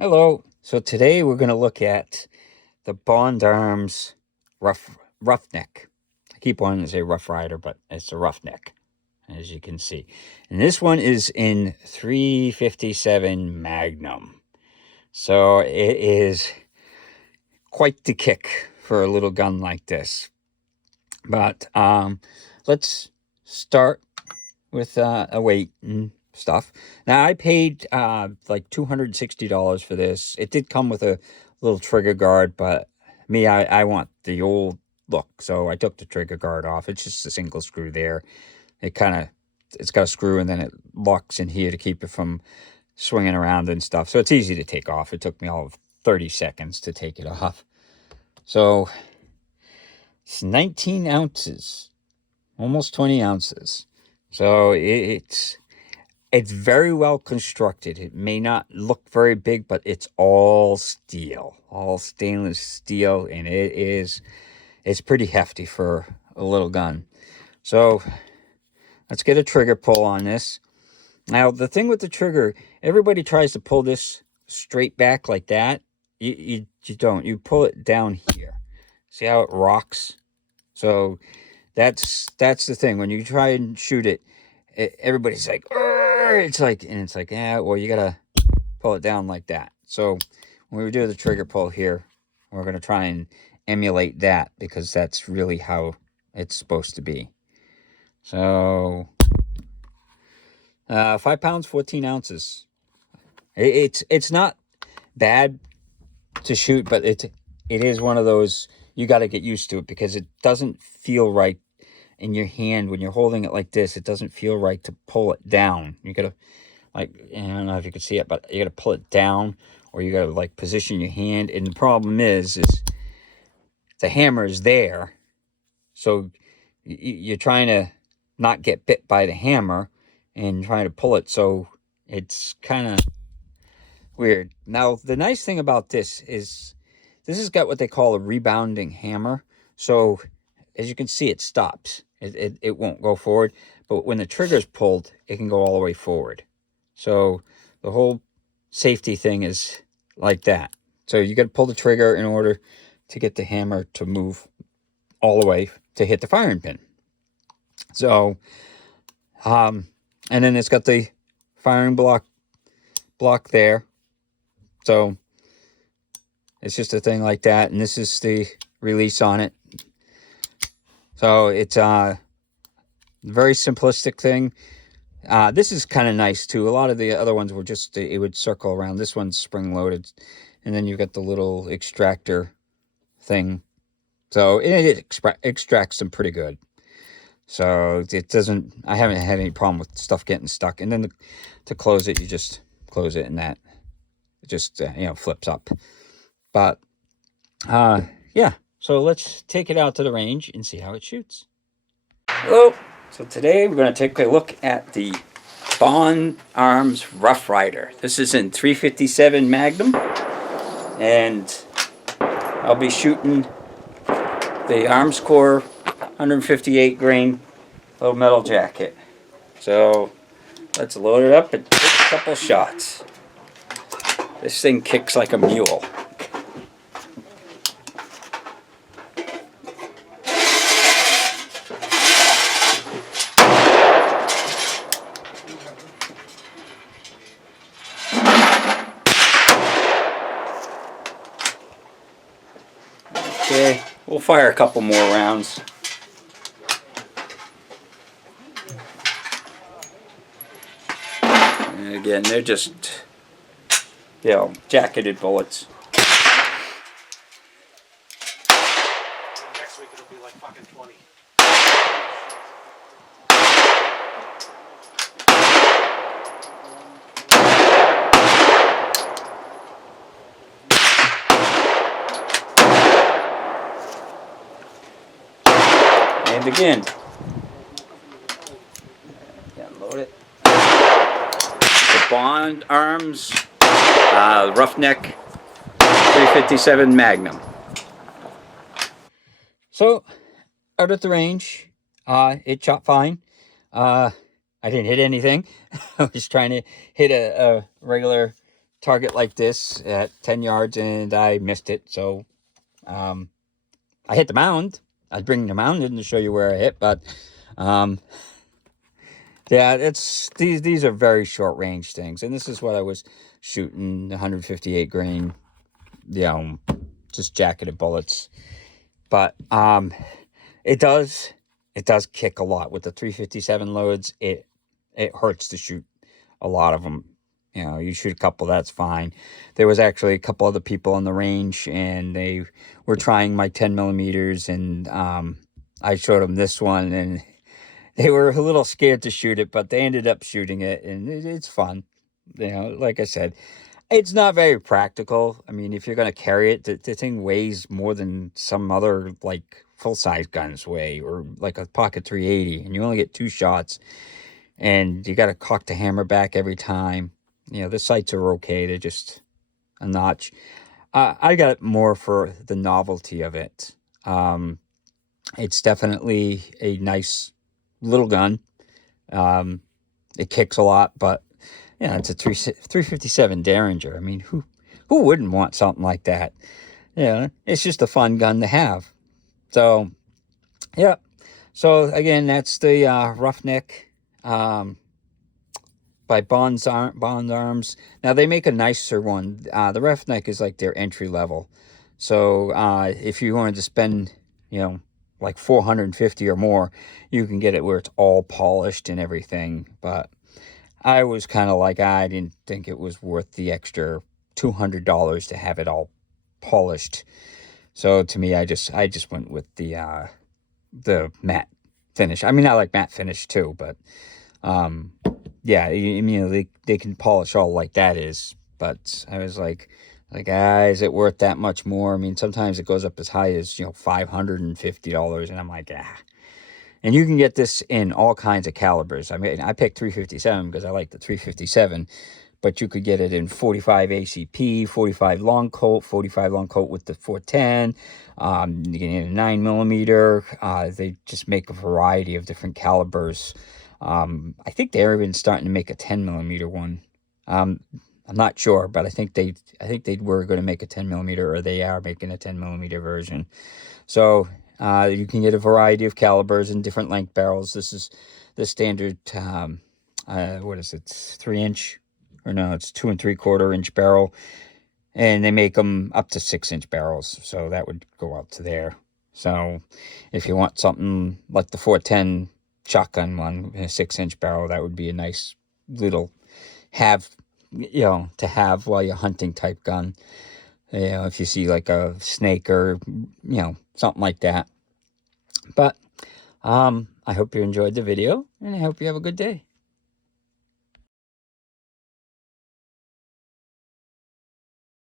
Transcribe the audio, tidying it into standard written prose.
Hello. So today we're going to look at the Bond Arms Roughneck. I keep wanting to say Rough Rider, but it's a Roughneck, as you can see. And this one is in 357 Magnum. So it is quite the kick for a little gun like this. But let's start with a weight and stuff. Now I paid like $260 for this. It did come with a little trigger guard, but I want the old look, so I took the trigger guard off. It's just a single screw there. It's got a screw and then it locks in here to keep it from swinging around and stuff. So it's easy to take off. It took me all of 30 seconds to take it off. So it's 19 ounces, almost 20 ounces. So it's very well constructed. It may not look very big, but it's all steel, all stainless steel, and it's pretty hefty for a little gun. So let's get a trigger pull on this. Now, the thing with the trigger, everybody tries to pull this straight back like that. You don't. You pull it down here. See how it rocks? So that's the thing. When you try and shoot it, everybody's like, it's like, yeah, well, you gotta pull it down like that. So when we do the trigger pull here, we're gonna try and emulate that because that's really how it's supposed to be. So 5 pounds, 14 ounces. It's not bad to shoot, but it is one of those you got to get used to it because it doesn't feel right in your hand when you're holding it like this. It doesn't feel right to pull it down. You gotta, like, I don't know if you can see it, but you gotta pull it down, or you gotta like position your hand. And the problem is the hammer is there, so you're trying to not get bit by the hammer and trying to pull it. So it's kind of weird. Now the nice thing about this is this has got what they call a rebounding hammer. So as you can see, it stops. It won't go forward. But when the trigger's pulled, it can go all the way forward. So the whole safety thing is like that. So you got to pull the trigger in order to get the hammer to move all the way to hit the firing pin. So, and then it's got the firing block there. So it's just a thing like that. And this is the release on it. So it's a very simplistic thing. This is kind of nice too. A lot of the other ones were just, it would circle around. This one's spring loaded. And then you've got the little extractor thing. So it extracts them pretty good. So it doesn't, I haven't had any problem with stuff getting stuck. And then to close it, you just close it and that it just, flips up. But, yeah. So let's take it out to the range and see how it shoots. Hello. So today we're going to take a look at the Bond Arms Rough Rider. This is in 357 Magnum, and I'll be shooting the Arms Core 158 grain little metal jacket. So let's load it up and take a couple shots. This thing kicks like a mule. Okay, we'll fire a couple more rounds. And again, they're just, jacketed bullets. Next week it'll be like fucking 20. And again, load it. The Bond Arms Roughneck 357 Magnum. So, out at the range, it shot fine. I didn't hit anything. I was trying to hit a regular target like this at 10 yards, and I missed it. So I hit the mound. I'd bring the mound in to show you where I hit, but yeah, it's these are very short range things, and this is what I was shooting, 158 grain, just jacketed bullets. But it does kick a lot with the 357 loads. It hurts to shoot a lot of them. You shoot a couple, that's fine. There was actually a couple other people on the range, and they were trying my 10 millimeters, and I showed them this one, and they were a little scared to shoot it, but they ended up shooting it, and it's fun. Like I said, it's not very practical. I mean, if you're going to carry it, the thing weighs more than some other, like, full-size guns weigh, or like a pocket 380, and you only get 2 shots, and you got to cock the hammer back every time. The sights are okay. They're just a notch. I got it more for the novelty of it. It's definitely a nice little gun. It kicks a lot, but it's a 357 Derringer. I mean, who wouldn't want something like that? It's just a fun gun to have. So, yeah. So again, that's the Roughneck by Bond Arms. Now they make a nicer one. The Roughneck is like their entry level. So if you wanted to spend, like $450 or more, you can get it where it's all polished and everything. But I was kind of like, I didn't think it was worth the extra $200 to have it all polished. So to me, I just went with the matte finish. I mean, I like matte finish too, but yeah, they can polish all like that is. But I was like, is it worth that much more? I mean, sometimes it goes up as high as $550, and I'm like, And you can get this in all kinds of calibers. I mean, I picked 357 because I like the 357, but you could get it in 45 ACP, 45 long coat with the 410. You can get a 9 millimeter. They just make a variety of different calibers. I think they're even starting to make a 10 millimeter one. I'm not sure, but I think they were going to make a 10 millimeter, or they are making a 10 millimeter version. So you can get a variety of calibers and different length barrels. This is the standard, what is it, 3-inch? Or no, it's 2 3/4-inch barrel. And they make them up to 6-inch barrels. So that would go out to there. So if you want something like the 410 shotgun one, a 6-inch barrel, that would be a nice little to have while you're hunting type gun. If you see like a snake or, something like that. But I hope you enjoyed the video, and I hope you have a good day.